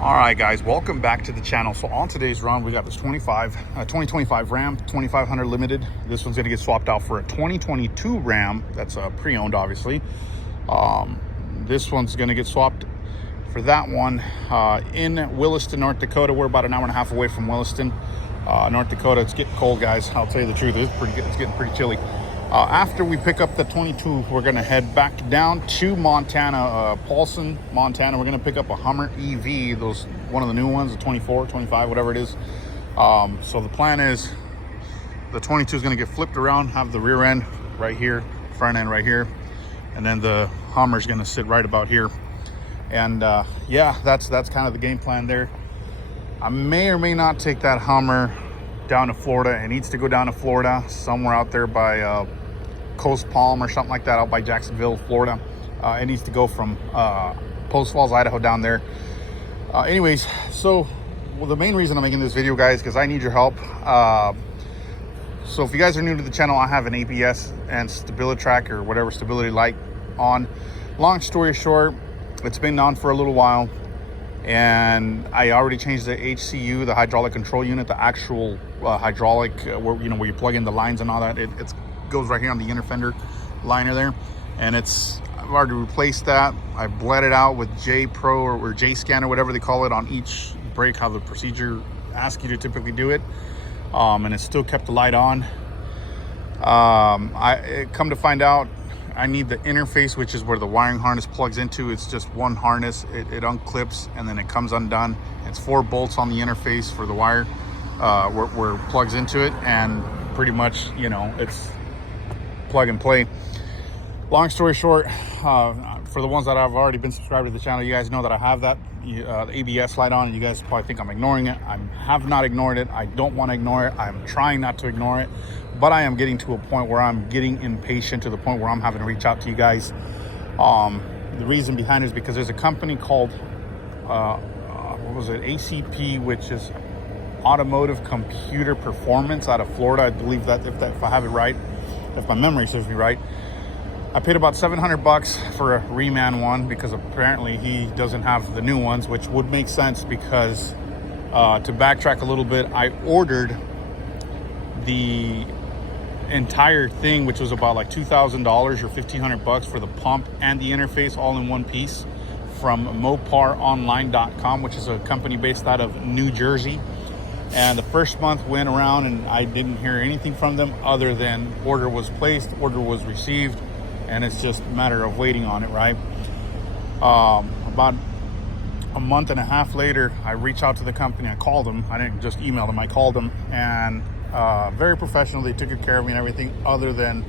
All right, guys, welcome back to the channel. So on today's run, we got this 2025 Ram 2500 Limited. This one's gonna get swapped out for a 2022 Ram that's pre-owned, obviously. This one's gonna get swapped for that one in Williston, North Dakota. We're about an hour and a half away from Williston, North Dakota. It's getting cold, guys. I'll tell you the truth, it's getting pretty chilly. After we pick up the 22, we're gonna head back down to Montana, Paulson, Montana. We're gonna pick up a Hummer EV, one of the new ones, the 24, 25, whatever it is. So the plan is the 22 is gonna get flipped around, have the rear end right here, front end right here, and then the Hummer is gonna sit right about here. And yeah, that's kind of the game plan there. I may or may not take that Hummer down to Florida. It needs to go down to Florida, somewhere out there by Coast Palm or something like that, out by Jacksonville, Florida. It needs to go from Post Falls, Idaho down there. Anyways, so the main reason I'm making this video, guys, because I need your help. So if you guys are new to the channel, I have an ABS and stability track or whatever stability light on. Long story short, it's been on for a little while, and I already changed the HCU, the hydraulic control unit, the actual hydraulic where you plug in the lines and all that. It goes right here on the inner fender liner there, and I've already replaced that. I bled it out with J Pro or J Scan or whatever they call it on each brake, how the procedure asks you to typically do it, and it still kept the light on. Come to find out, I need the interface, which is where the wiring harness plugs into. It's just one harness. It unclips and then it comes undone. It's 4 bolts on the interface for the wire where it plugs into it, and pretty much it's plug and play. Long story short, for the ones that have already been subscribed to the channel, you guys know that I have that the ABS light on, and you guys probably think I'm ignoring it. I have not ignored it. I don't want to ignore it. I'm trying not to ignore it, but I am getting to a point where I'm getting impatient, to the point where I'm having to reach out to you guys. The reason behind it is because there's a company called what was it, ACP, which is Automotive Computer Performance, out of Florida. I believe that if I have it right, if my memory serves me right. I paid about $700 for a reman one, because apparently he doesn't have the new ones, which would make sense because to backtrack a little bit, I ordered the entire thing, which was about like $2,000 or $1,500 for the pump and the interface all in one piece, from moparonline.com, which is a company based out of New Jersey. And the first month went around and I didn't hear anything from them other than order was placed, order was received, and it's just a matter of waiting on it, right? About a month and a half later, I reached out to the company. I called them. I didn't just email them. I called them, and very professional. They took good care of me and everything, other than,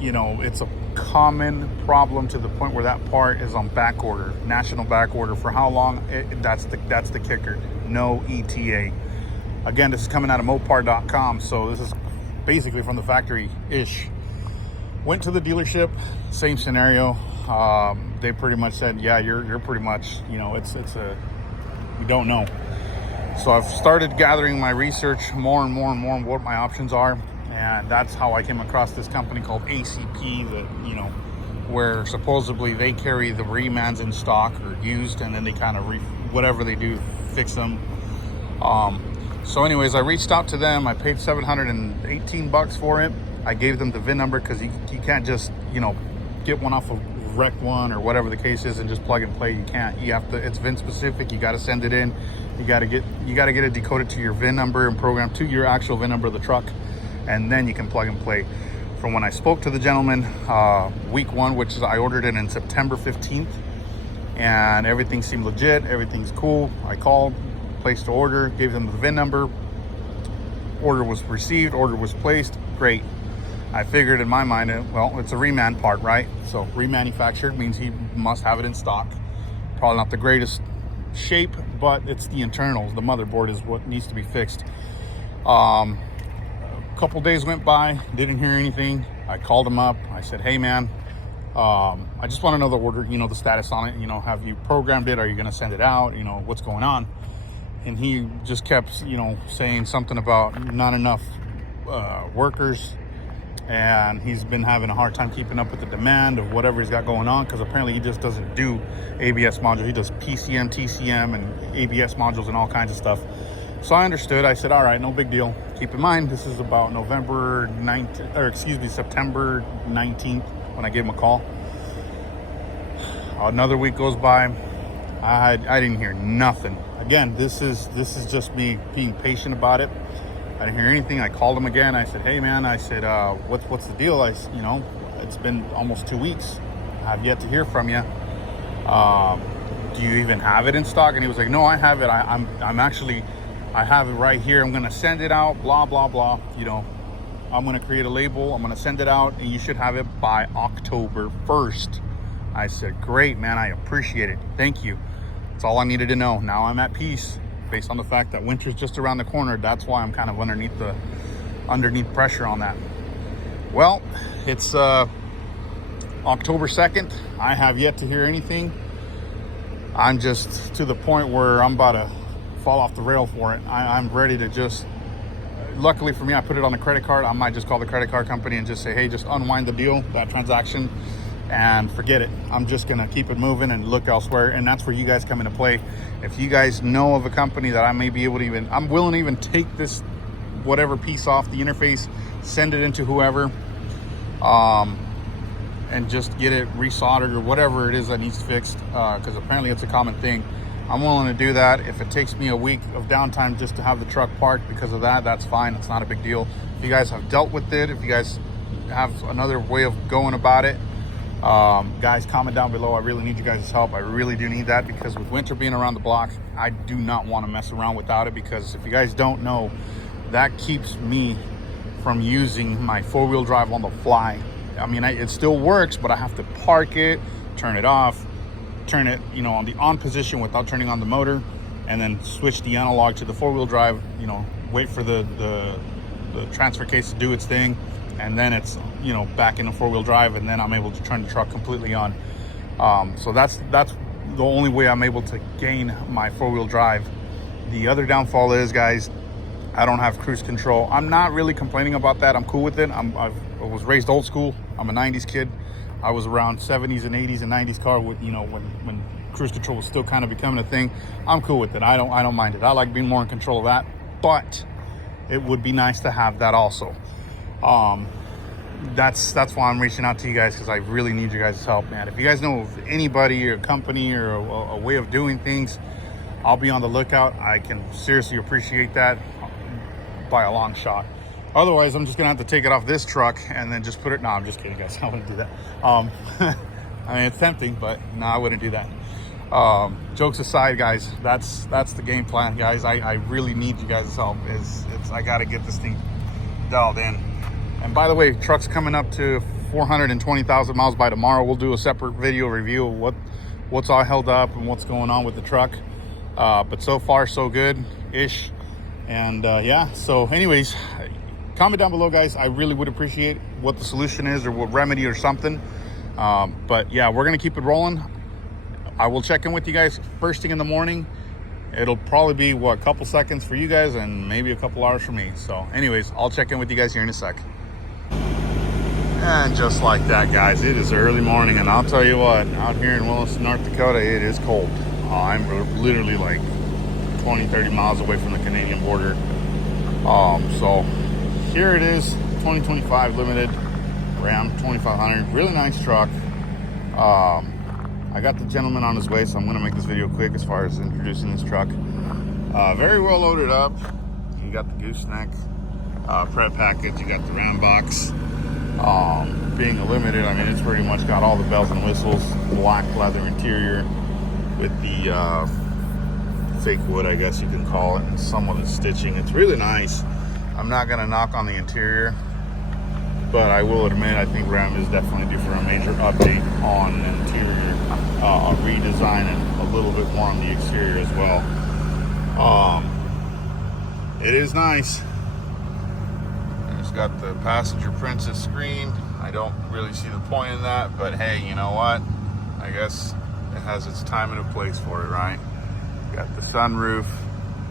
it's a common problem to the point where that part is on back order, national back order. For how long? That's the kicker. No ETA. Again, this is coming out of mopar.com, so this is basically from the factory-ish. Went to the dealership, same scenario. They pretty much said, yeah, you're pretty much, we don't know. So I've started gathering my research more and more on what my options are, and that's how I came across this company called ACP, that where supposedly they carry the remans in stock or used, and then they kind of whatever they do, fix them. So anyways, I reached out to them. I paid $718 for it. I gave them the VIN number, because you can't just get one off of Rec One or whatever the case is and just plug and play. You can't. You have to. It's VIN specific. You got to send it in. You got to get it decoded to your VIN number and programmed to your actual VIN number of the truck, and then you can plug and play. From when I spoke to the gentleman, week 1, which is I ordered it in September 15th, and everything seemed legit. Everything's cool. I called, placed the order, gave them the VIN number. Order was received. Order was placed. Great. I figured in my mind, well, it's a reman part, right? So remanufactured means he must have it in stock. Probably not the greatest shape, but it's the internals. The motherboard is what needs to be fixed. A couple days went by, didn't hear anything. I called him up. I said, hey man, I just want to know the order, the status on it. Have you programmed it? Are you going to send it out? What's going on? And he just kept, saying something about not enough workers. and he's been having a hard time keeping up with the demand of whatever he's got going on, because apparently he just doesn't do ABS modules. He does PCM, TCM, and ABS modules and all kinds of stuff. So I understood. I said, all right, no big deal. Keep in mind, this is about September 19th when I gave him a call. Another week goes by. I didn't hear nothing. Again, this is just me being patient about it. I didn't hear anything. I called him again. I said, hey man, I said, what's the deal? It's been almost 2 weeks. I have yet to hear from you. Do you even have it in stock? And he was like, no, I have it. I have it right here. I'm going to send it out, blah, blah, blah. I'm going to create a label. I'm going to send it out, and you should have it by October 1st. I said, great, man. I appreciate it. Thank you. That's all I needed to know. Now I'm at peace based on the fact that winter's just around the corner. That's why I'm kind of underneath pressure on that. Well, it's October 2nd. I have yet to hear anything. I'm just to the point where I'm about to fall off the rail for it. I'm ready to just, luckily for me, I put it on the credit card. I might just call the credit card company and just say, hey, just unwind the deal, that transaction, and forget it. I'm just gonna keep it moving and look elsewhere. And that's where you guys come into play. If you guys know of a company that I may be able to I'm willing to even take this whatever piece off the interface, send it into whoever, and just get it resoldered or whatever it is that needs fixed, because apparently it's a common thing. I'm willing to do that. If it takes me a week of downtime just to have the truck parked because of that, that's fine. It's not a big deal. If you guys have dealt with it, if you guys have another way of going about it, guys, comment down below. I really need you guys' help. I really do need that, because with winter being around the block, I do not want to mess around without it, because if you guys don't know, that keeps me from using my four-wheel drive on the fly. I mean, it still works, but I have to park it, turn it off, turn it, on the on position without turning on the motor, and then switch the analog to the four-wheel drive, wait for the transfer case to do its thing, and then it's, back in the four-wheel drive, and then I'm able to turn the truck completely on. So that's the only way I'm able to gain my four-wheel drive. The other downfall is, guys, I don't have cruise control. I'm not really complaining about that. I'm cool with it. I was raised old school. I'm a 90s kid. I was around 70s and 80s and 90s car with, when cruise control was still kind of becoming a thing. I'm cool with it. I don't mind it. I like being more in control of that, but it would be nice to have that also. That's why I'm reaching out to you guys, because I really need you guys' help, man. If you guys know of anybody or a company or a way of doing things, I'll be on the lookout. I can seriously appreciate that by a long shot. Otherwise, I'm just gonna have to take it off this truck and then just put it. No, I'm just kidding, guys. I wouldn't do that. I mean, it's tempting, but no, I wouldn't do that. Jokes aside, guys, that's the game plan, guys. I really need you guys' help. I gotta get this thing dialed in. And by the way, truck's coming up to 420,000 miles by tomorrow. We'll do a separate video review of what's all held up and what's going on with the truck. But so far, so good-ish. And yeah, so anyways, comment down below, guys. I really would appreciate what the solution is, or what remedy or something. But yeah, we're gonna keep it rolling. I will check in with you guys first thing in the morning. It'll probably be a couple seconds for you guys and maybe a couple hours for me. So anyways, I'll check in with you guys here in a sec. And just like that, guys, it is early morning, and I'll tell you what, out here in Williston, North Dakota, it is cold. I'm literally like 20-30 miles away from the Canadian border. So here it is, 2025 Limited Ram 2500, really nice truck. I got the gentleman on his way, so I'm going to make this video quick as far as introducing this truck. Very well loaded up. You got the gooseneck prep package, you got the Ram box. Being a Limited, I mean, it's pretty much got all the bells and whistles. Black leather interior with the fake wood, I guess you can call it, and some of the stitching. It's really nice. I'm not going to knock on the interior, but I will admit, I think Ram is definitely due for a major update on an interior redesign, and a little bit more on the exterior as well. It is nice. It's got the passenger princess screen. I don't really see the point in that, but hey, you know what? I guess it has its time and a place for it, right? You got the sunroof,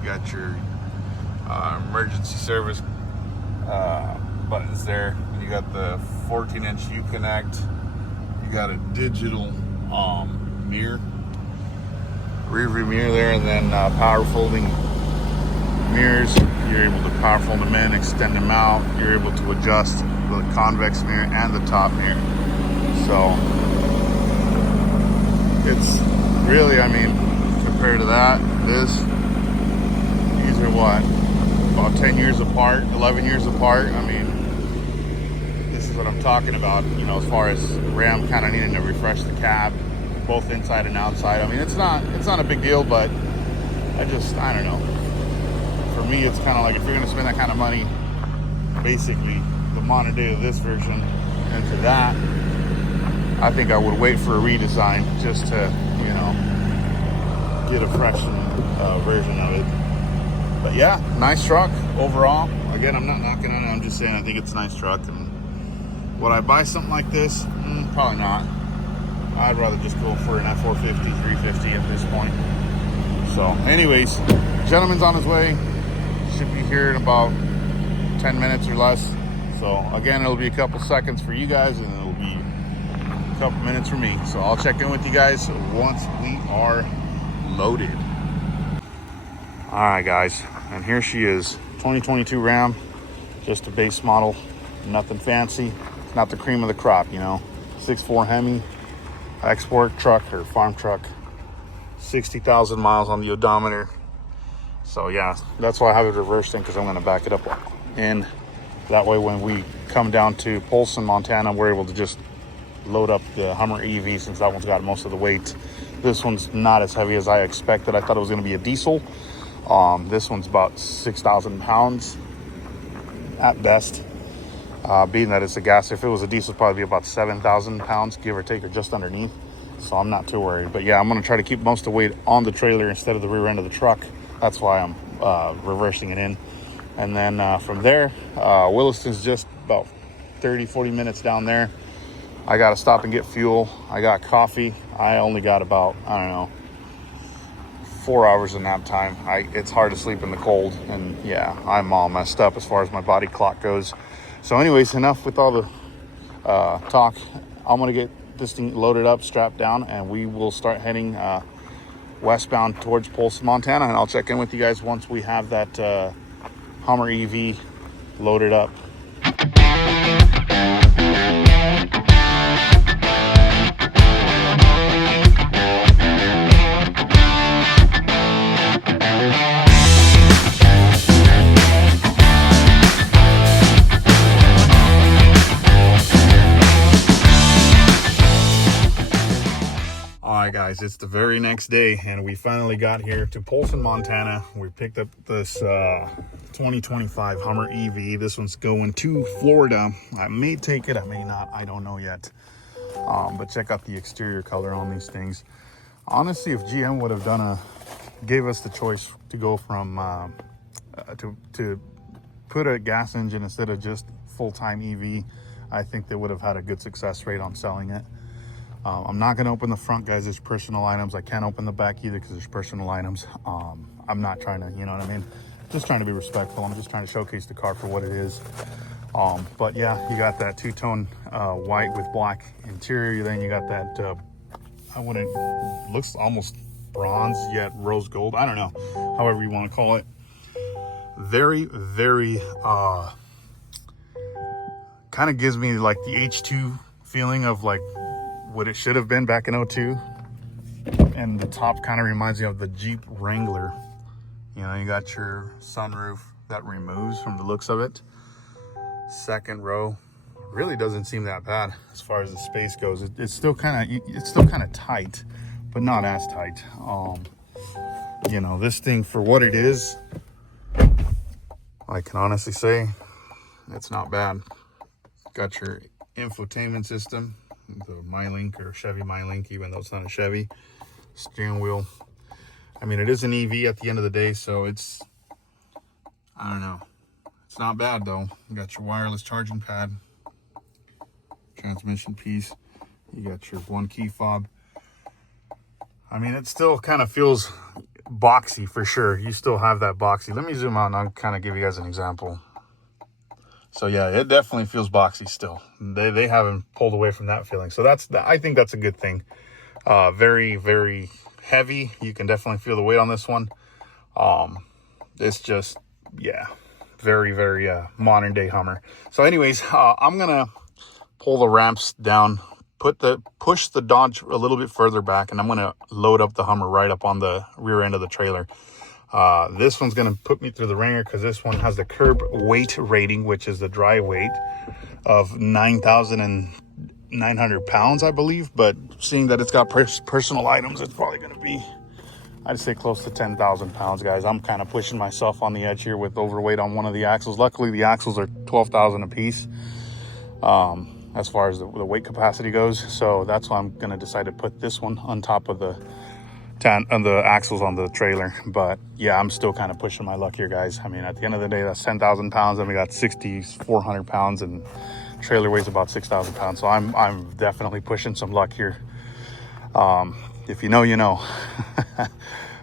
you got your emergency service buttons there. You got the 14-inch Uconnect. You got a digital mirror, rear view mirror there, and then power folding mirrors. You're able to power fold them in, extend them out. You're able to adjust the convex mirror and the top mirror. So it's really, I mean, compared to that, these are what, about 10 years apart, 11 years apart. I mean, this is what I'm talking about, you know, as far as Ram kind of needing to refresh the cab, both inside and outside. I mean, it's not a big deal, but I don't know. For me, it's kind of like, if you're going to spend that kind of money, basically the modern day of this version into that, I think I would wait for a redesign just to, you know, get a fresh version of it. But yeah, nice truck overall. Again, I'm not knocking on it. I'm just saying I think it's a nice truck. And would I buy something like this? Probably not. I'd rather just go for an F450, 350 at this point. So anyways, gentleman's on his way. Should be here in about 10 minutes or less. So again, it'll be a couple seconds for you guys, and it'll be a couple minutes for me. So I'll check in with you guys once we are loaded. All right, guys, and here she is, 2022 Ram, just a base model, nothing fancy. It's not the cream of the crop, you know. 6.4 Hemi, export truck or farm truck, 60,000 miles on the odometer. So yeah, that's why I have it reversed in, because I'm going to back it up in. That way when we come down to Polson, Montana, we're able to just load up the Hummer EV, since that one's got most of the weight. This one's not as heavy as I expected. I thought it was going to be a diesel. This one's about 6,000 pounds at best. Being that it's a gas, if it was a diesel, it'd probably be about 7,000 pounds, give or take, or just underneath. So I'm not too worried. But yeah, I'm going to try to keep most of the weight on the trailer instead of the rear end of the truck. That's why I'm reversing it in. And then from there, Williston's just about 30-40 minutes down there. I got to stop and get fuel. I got coffee. I only got about, I don't know, 4 hours of nap time. It's hard to sleep in the cold, and yeah, I'm all messed up as far as my body clock goes. So anyways, enough with all the talk. I'm gonna get this thing loaded up, strapped down, and we will start heading westbound towards Polson, Montana, and I'll check in with you guys once we have that Hummer EV loaded up. All right, guys, it's the very next day, and we finally got here to Polson, Montana. We picked up this 2025 Hummer EV. This one's going to Florida. I may take it, I may not, I don't know yet. But check out the exterior color on these things. Honestly, if GM would have gave us the choice to go from to put a gas engine instead of just full-time EV, I think they would have had a good success rate on selling it. I'm not going to open the front, guys. There's personal items. I can't open the back either because there's personal items. I'm not trying to, you know what I mean? Just trying to be respectful. I'm just trying to showcase the car for what it is. But yeah, you got that two-tone white with black interior. Then you got that, looks almost bronze yet rose gold. I don't know, however you want to call it. Very, very, kind of gives me like the H2 feeling of like what it should have been back in 02. And the top kind of reminds me of the Jeep Wrangler. You know, you got your sunroof that removes from the looks of it. Second row really doesn't seem that bad as far as the space goes. It's still kind of tight, but not as tight. You know, this thing for what it is, I can honestly say it's not bad. Got your infotainment system, the MyLink or Chevy MyLink, even though it's not a Chevy. Steering wheel. I mean, it is an EV at the end of the day, so it's, I don't know. It's not bad though. You got your wireless charging pad, transmission piece. You got your one key fob. I mean, it still kind of feels boxy for sure. You still have that boxy. Let me zoom out and I'll kind of give you guys an example. So yeah, it definitely feels boxy still. They haven't pulled away from that feeling. So I think that's a good thing. Very, very heavy. You can definitely feel the weight on this one. It's just, yeah, very, very modern day Hummer. So anyways, I'm gonna pull the ramps down, push the Dodge a little bit further back, and I'm gonna load up the Hummer right up on the rear end of the trailer. This one's gonna put me through the ringer because this one has the curb weight rating, which is the dry weight of 9,900 pounds, I believe. But seeing that it's got personal items, it's probably gonna be, I'd say, close to 10,000 pounds, guys. I'm kind of pushing myself on the edge here with overweight on one of the axles. Luckily, the axles are 12,000 a piece as far as the weight capacity goes. So that's why I'm gonna decide to put this one on top of the axles on the trailer. But yeah, I'm still kind of pushing my luck here, guys. I mean, at the end of the day, that's 10,000 pounds, and we got 6,400 pounds, and trailer weighs about 6,000 pounds. So I'm definitely pushing some luck here. If you know, you know.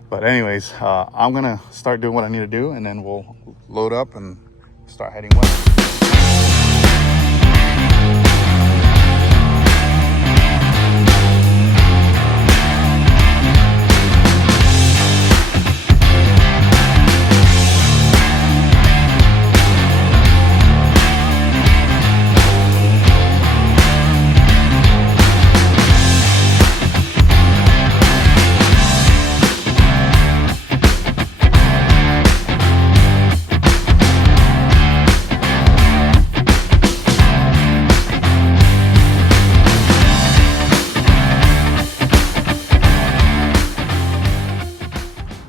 But anyways, I'm gonna start doing what I need to do, and then we'll load up and start heading west.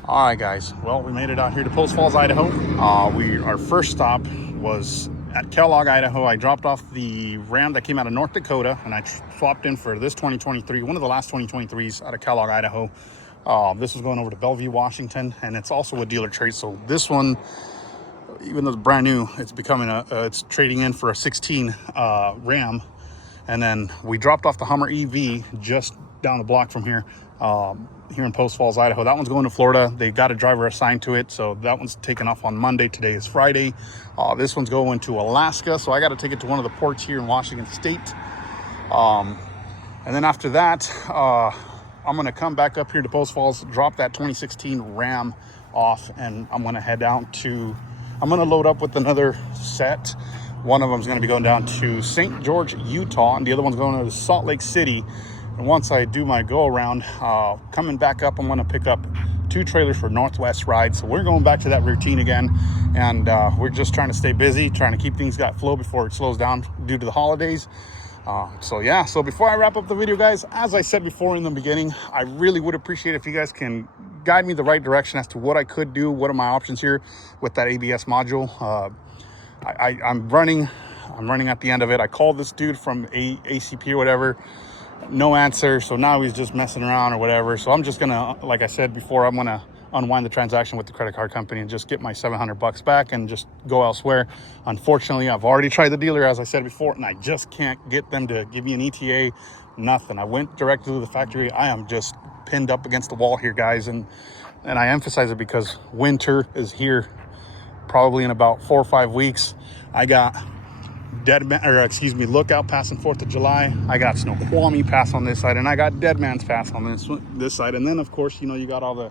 All right, guys, well, we made it out here to Post Falls, Idaho. Our first stop was at Kellogg, Idaho. I dropped off the Ram that came out of North Dakota, and I swapped in for this 2023, one of the last 2023s out of Kellogg, Idaho. This was going over to Bellevue, Washington, and it's also a dealer trade. So this one, even though it's brand new, it's becoming it's trading in for a 16 Ram. And then we dropped off the Hummer EV just down the block from here, here in Post Falls, Idaho. That one's going to Florida. They got a driver assigned to it, so that one's taken off on Monday. Today is Friday. This one's going to Alaska, so I got to take it to one of the ports here in Washington State. And then after that, I'm going to come back up here to Post Falls, drop that 2016 Ram off, and I'm going to head out to, I'm going to load up with another set. One of them is going to be going down to St. George, Utah, and the other one's going to Salt Lake City. And once I do my go around, coming back up, I'm going to pick up 2 trailers for Northwest rides. So we're going back to that routine again, and we're just trying to stay busy, trying to keep things got flow before it slows down due to the holidays. So yeah, so before I wrap up the video, guys, as I said before in the beginning, I really would appreciate if you guys can guide me the right direction as to what I could do, what are my options here with that ABS module. I'm running at the end of it. I called this dude from ACP or whatever, no answer. So now he's just messing around or whatever. So I'm just gonna, like I said before, I'm gonna unwind the transaction with the credit card company and just get my $700 back and just go elsewhere. Unfortunately, I've already tried the dealer, as I said before, and I just can't get them to give me an ETA, nothing. I went directly to the factory. I am just pinned up against the wall here, guys. And I emphasize it because winter is here, probably in about 4 or 5 weeks. I got Lookout passing 4th of July. I got Snoqualmie Pass on this side, and I got Dead Man's Pass on this side. And then, of course, you know, you got all the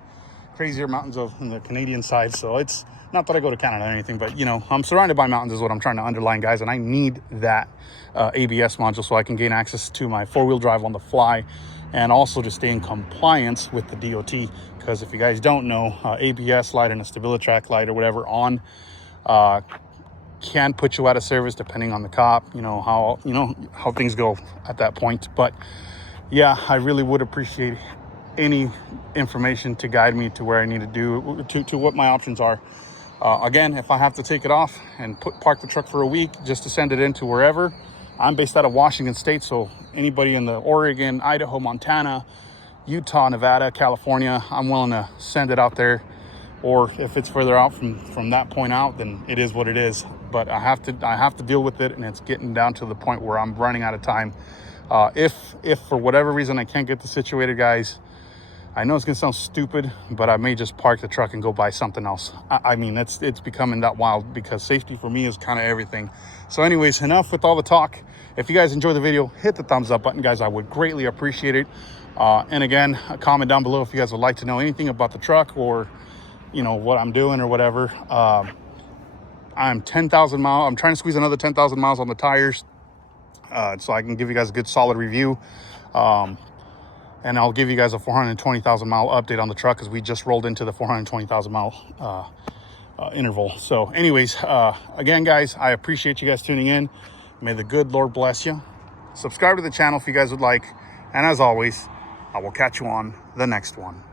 crazier mountains on the Canadian side. So it's not that I go to Canada or anything, but, you know, I'm surrounded by mountains is what I'm trying to underline, guys. And I need that ABS module so I can gain access to my 4-wheel drive on the fly, and also to stay in compliance with the DOT. Because if you guys don't know, ABS light and a StabiliTrak light or whatever on can put you out of service depending on the cop, how things go at that point. But yeah, I really would appreciate any information to guide me to where I need to do to what my options are. Again, if I have to take it off and park the truck for a week just to send it into wherever, I'm based out of Washington State, so anybody in the Oregon, Idaho, Montana, Utah, Nevada, California, I'm willing to send it out there. Or if it's further out from that point out, then it is what it is. But I have to deal with it, and it's getting down to the point where I'm running out of time. If for whatever reason I can't get this situated, guys, I know it's gonna sound stupid, but I may just park the truck and go buy something else. I mean, it's becoming that wild, because safety for me is kind of everything. So anyways, enough with all the talk. If you guys enjoy the video, hit the thumbs up button, guys. I would greatly appreciate it. And again, comment down below if you guys would like to know anything about the truck, or you know, what I'm doing or whatever. I'm 10,000 miles. I'm trying to squeeze another 10,000 miles on the tires, so I can give you guys a good solid review. And I'll give you guys a 420,000 mile update on the truck, because we just rolled into the 420,000 mile interval. So anyways, again, guys, I appreciate you guys tuning in. May the good Lord bless you. Subscribe to the channel if you guys would like. And as always, I will catch you on the next one.